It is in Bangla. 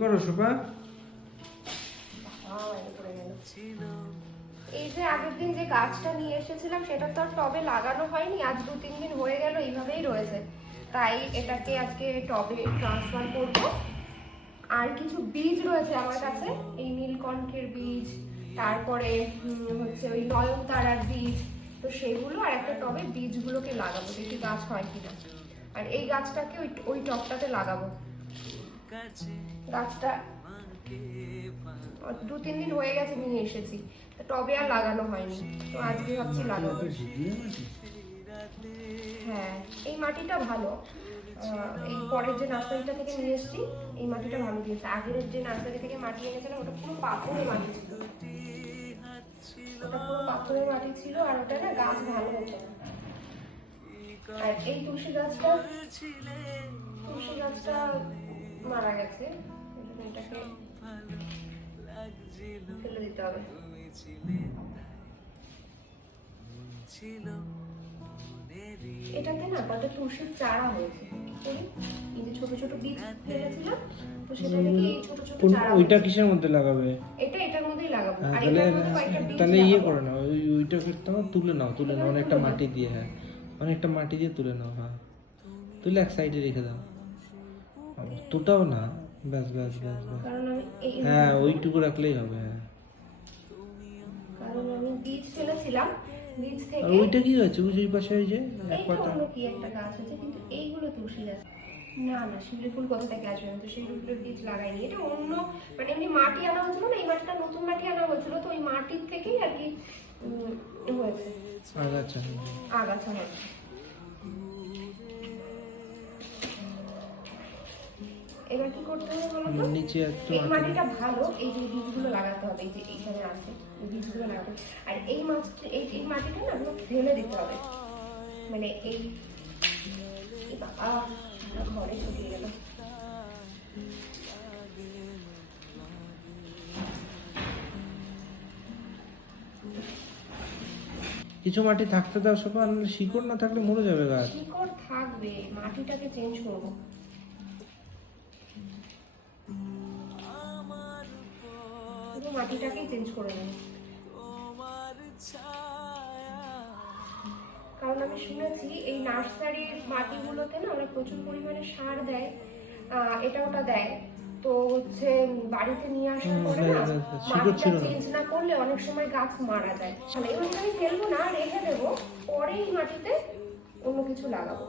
করো গেল। এই যে আগের দিন যে গাছটা নিয়ে এসেছিলাম, সেটা তো আর টবে লাগানো হয়নি, আজ দু তিন দিন হয়ে গেল, এইভাবেই রয়েছে। তাই এটাকে আজকে টবে ট্রান্সফার করব। আর কিছু বীজ রয়েছে আমার কাছে, এই নীলকণ্ঠের বীজ, তারপরে হচ্ছে ওই নয়নতারার বীজ, তো সেগুলো আর একটা টবে বীজগুলোকে লাগাবো, দেখি গাছ হয় কিনা। আর এই গাছটাকে ওই ওই টবটাতে লাগাবো। গাছটা দু, তিন দিন হয়ে গেছে নিয়ে এসেছি। টবে আর লাগানো হয়নি, তো আজকে ভাবছি লাগাবো। হ্যাঁ এই মাটিটা ভালো। এই পরের যে নার্সারিটা থেকে নিয়ে এসেছি, এই মাটিটা ভালো দিয়েছে। আগের যে নার্সারি থেকে মাটি এনেছিলাম, ওটা পুরো পাথরের মাটি ছিল। ওটা পুরো পাথরের মাটি ছিল, আর ওটা না গাছ ভালো হতো। আর এই তুলসী গাছটা তুলসী গাছটা মারা গেছে। এটাকে ফেলে দিতে হবে। এটাতে না কটা তুলসীর চারা হয়েছে। এই যে ছোট ছোট বীজ ফেলেছিলাম তো সেটা থেকে এই ছোট ছোট চারা ওইটা। কিসের মধ্যে লাগাবে? এটা এটার মধ্যেই লাগাবো। হ্যাঁ, আর তাহলে এটার মধ্যে কয়েকটা বীজ তাহলে ইয়ে। করো না ওই ওইটা করতে তুলে নাও তুলে নাও অনেকটা মাটি দিয়ে হ্যাঁ। অনেকটা মাটি দিয়ে তুলে নাও হ্যাঁ। তুলে এক সাইডে রেখে দাও। তোটাও না। ব্যাস ব্যাস ব্যাস ব্যাস। হ্যাঁ ওইটুকু রাখলেই হবে। হ্যাঁ আর ওইটা কি হয়েছে? পাশে ওই যে এক পাতা। কি একটা গাছ আছে কিন্তু এইগুলো তুলসী গাছ। না না শিউলি ফুল কোথা থেকে আসবে? আমি তো সেই ফুলের বীজ লাগাইনি। এটা অন্য মানে এমনি মাটি আনা হয়েছিল না? এই মাটিটা নতুন মাটি আনা হয়েছিল তো ওই মাটির থেকেই আর কি হয়েছে। আগাছা। আগাছা হয়েছে। এবার কি করতে হবে বলো তো? নিচে একটু এই মাটিটা ভালো এই যে বীজগুলো লাগাতে হবে এই যে এইখানে আছে এই বীজগুলো লাগাতে। আর এই মাছ এই এই মাটিটা না পুরো ঢেলে দিতে হবে। মানে এই বাবা ঘরে ছড়িয়ে গেল। কিছু মাটি থাকতে দাও নাহলে শিকড় না থাকলে মরে যাবে গাছ। শিকড় থাকবে মাটিটাকে চেঞ্জ করব। মাটিটাকেই চেঞ্জ করে নেব। কারণ আমি শুনেছি এই নার্সারির মাটিগুলোতে না ওরা প্রচুর পরিমাণে সার দেয় এটা ওটা দেয়। তো হচ্ছে বাড়িতে নিয়ে আসার পরে হ্যাঁ, না হ্যাঁ, হ্যাঁ, মাটিটা চেঞ্জ না। করলে অনেক সময় গাছ মারা যায়। তাহলে এবার আমি ফেলব না রেখে দেবো পরে এই মাটিতে অন্য কিছু লাগাবো।